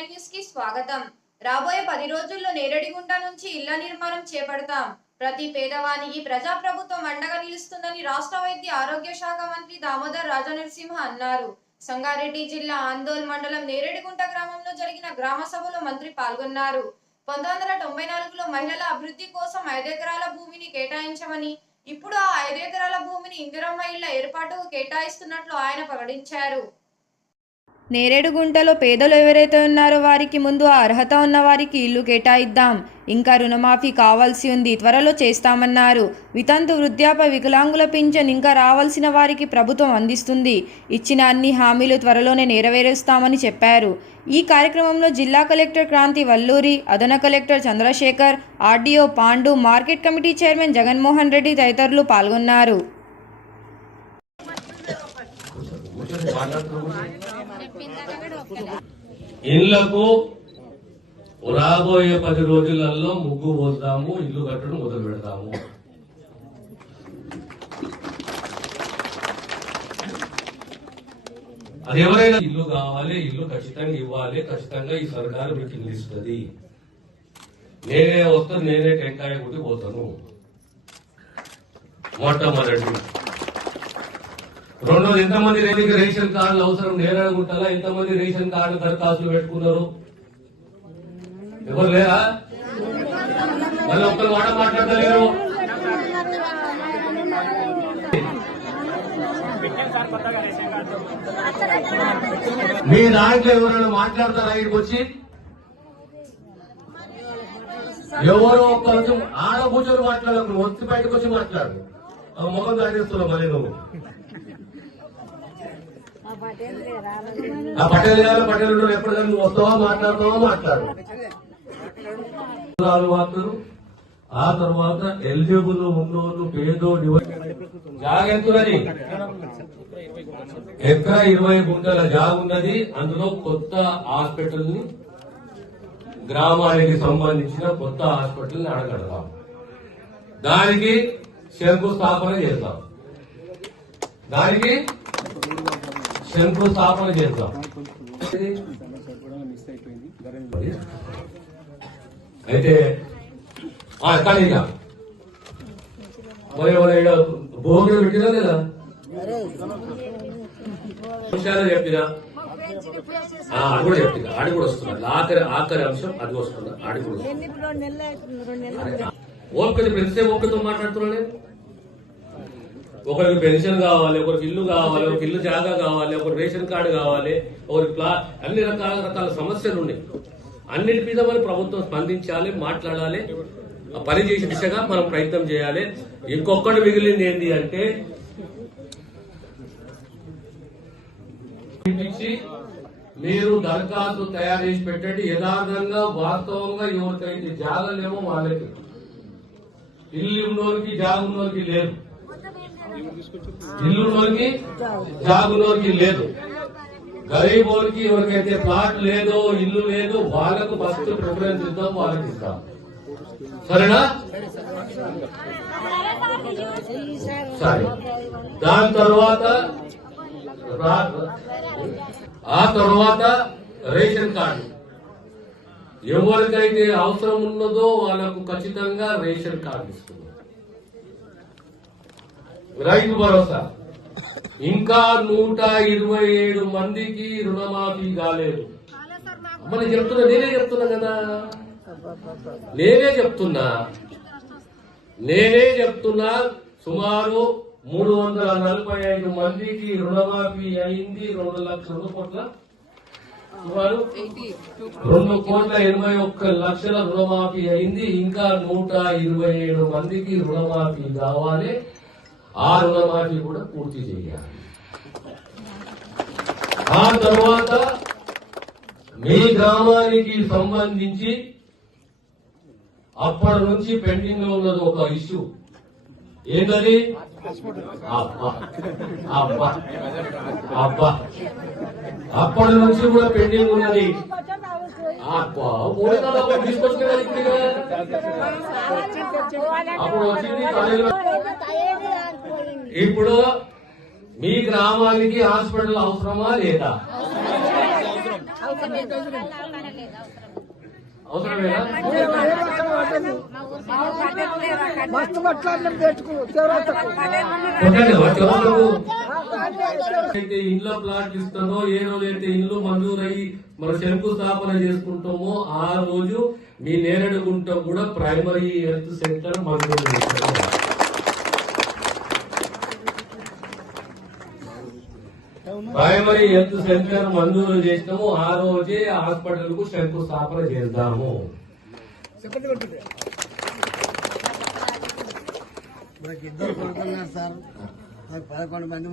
KNN news కి స్వాగతం. రాబోయే 10 రోజుల్లో నేరడిగుంట నుంచి ఇళ్ల నిర్మాణం చేపడతాం. ప్రతి పేదవానికి ప్రజాప్రభుత్వం అండగా నిలుస్తుందని రాష్ట్ర వైద్య ఆరోగ్య శాఖ మంత్రి దామోదర్ రాజనరసింహ అన్నారు. సంగారెడ్డి జిల్లా ఆందోళ్ మండలం నేరడిగుంట గ్రామంలో జరిగిన గ్రామ సభలో మంత్రి పాల్గొన్నారు. 1994లో మహిళల అభివృద్ధి కోసం 5 ఎకరాల భూమిని కేటాయించమని, ఇప్పుడు ఆ 5 ఎకరాల భూమిని ఇందిరమ్మ ఇళ్ల ఏర్పాటుకు కేటాయిస్తున్నట్లు ఆయన ప్రకటించారు. నేరేడుగుంటలో పేదలు ఎవరైతే ఉన్నారో వారికి ముందు ఆ అర్హత ఉన్న వారికి ఇల్లు కేటాయిద్దాం. ఇంకా రుణమాఫీ కావాల్సి ఉంది, త్వరలో చేస్తామన్నారు. వితంతు వృద్ధాప్య వికలాంగుల పింఛన్ ఇంకా రావాల్సిన వారికి ప్రభుత్వం అందిస్తుంది. ఇచ్చిన అన్ని హామీలు త్వరలోనే నెరవేరుస్తామని చెప్పారు. ఈ కార్యక్రమంలో జిల్లా కలెక్టర్ క్రాంతి వల్లూరి, అదన collector Chandrasekhar, RDO Pandu, market committee chairman Jaganmohan Reddy తదితరులు పాల్గొన్నారు. ఇళ్లకు రాబోయే 10 రోజులలో ముగ్గు పోద్దాము, ఇల్లు కట్టడం మొదలు పెడతాము. అది ఎవరైనా ఇల్లు కావాలి, ఇల్లు ఖచ్చితంగా ఇవ్వాలి, ఖచ్చితంగా ఈ సర్కారు మీకు ఇల్లు ఇస్తుంది. నేనే వస్తాను, నేనే టెంకాయ కొట్టి పోతాను. మొట్టమొదటి. రెండోది, ఎంతమంది రేషన్ కార్డులు అవసరం నేరడుగుంటారా? ఎంతమంది రేషన్ కార్డు దరఖాస్తులు పెట్టుకున్నారు? ఎవరు లేరా? మళ్ళీ ఒక్కరు మాట మాట్లాడలేరు. మీ దాంట్లో ఎవరైనా మాట్లాడతారా? ఇక్కడికి వచ్చి ఎవరో ఒక్కరు ఆడ కూర్చొని మాట్లాడకు, ఒత్తి బయటకు వచ్చి మాట్లాడు. ముఖం దాటిస్తున్నావు మళ్ళీ నువ్వు. ఆ పటేల్ గారు పటేల్ ఎప్పుడైనా నువ్వు వస్తావా, మాట్లాడతావా? మాట్లాడు. ఆ తర్వాత ఎలిజిబుల్ ఉన్నోళ్ళు, పేదోడు జాగెంతున్నది. ఎకరా 20 గుంటల జాగ ఉన్నది. అందులో కొత్త హాస్పిటల్ ని, గ్రామానికి సంబంధించిన కొత్త హాస్పిటల్ ని అడగడతాం. దానికి శంకుస్థాపన చేస్తాం. అయితే ఖాళీగా భోగి పెట్టినా లేదా విషయాలు చెప్పినా అది కూడా చెప్తున్నా. ఆడి కూడా వస్తున్నారు. ఆఖరి అంశం అది వస్తున్నా. ఆడి కూడా ఓపిక ఎంతసేపు ఓపికతో మాట్లాడుతున్నానే. ఒకరికి పెన్షన్ కావాలి, ఒకరికి ఇల్లు కావాలి, ఒక ఇల్లు జాగా కావాలి, ఒకరికి రేషన్ కార్డు కావాలి, ఒకరికి అన్ని రకాల సమస్యలు ఉన్నాయి. అన్నిటి మీద మనం ప్రభుత్వం స్పందించాలి, మాట్లాడాలి, పని చేసే దిశగా మనం ప్రయత్నం చేయాలి. ఇంకొకటి మిగిలింది ఏంటి అంటే, మీరు దరఖాస్తు తయారు చేసి పెట్టండి. యథార్థంగా వాస్తవంగా ఎవరికైతే జాగలేమో వాళ్ళకి, ఇల్లు ఉన్నోరికి జాగ ఉన్నోరికి లేదు, ఇల్లులోకి జాగులోకి లేదు. గరీబోళ్ళకి ఎవరికైతే ప్లాట్ లేదో, ఇల్లు లేదు, వాళ్ళకు ఫస్ట్ ప్రిఫరెన్స్ ఇద్దాం, వాళ్ళకి ఇస్తాం. సరేనా? సరే. దాని తర్వాత రేషన్ కార్డు ఎవరికైతే అవసరం ఉన్నదో వాళ్ళకు ఖచ్చితంగా రేషన్ కార్డు ఇస్తుంది. రైతు భరోసా ఇంకా 127 మందికి రుణమాఫీ కాలేదు. నేనే చెప్తున్నా కదా, నేనే చెప్తున్నా. సుమారు 345 మందికి రుణమాఫీ అయింది. 2 లక్షల కోట్ల, సుమారు 2,81,00,000 రుణమాఫీ అయింది. ఇంకా 127 మందికి రుణమాఫీ కావాలి. ఆ రుణమాఫీ కూడా పూర్తి చేయాలి. ఆ తర్వాత మీ గ్రామానికి సంబంధించి అప్పటి నుంచి పెండింగ్ లో ఉన్నది ఒక ఇష్యూ. ఏంటది? అప్పటి నుంచి కూడా పెండింగ్ ఉన్నది. అప్పుడు వచ్చింది. ఇప్పుడు మీ గ్రామానికి హాస్పిటల్ అవసరమా లేదా? అవసరమేనా? అయితే ఇండ్ల ప్లాట్ ఇస్తానో ఏ రోజైతే ఇల్లు మంజూరయ్యి మన శంకుస్థాపన చేసుకుంటామో ఆ రోజు మీ నేరడుగుంట కూడా ప్రైమరీ హెల్త్ సెంటర్ మంజూరు చేస్తాం. ప్రైమరీ హెల్త్ సెంటర్ మంజూరు చేసినాము ఆ రోజే హాస్పిటల్ కు శంకుస్థాపన చేద్దాము. నాకు ఇద్దరు కొడుకున్నారు సార్, నాకు 11 మంది.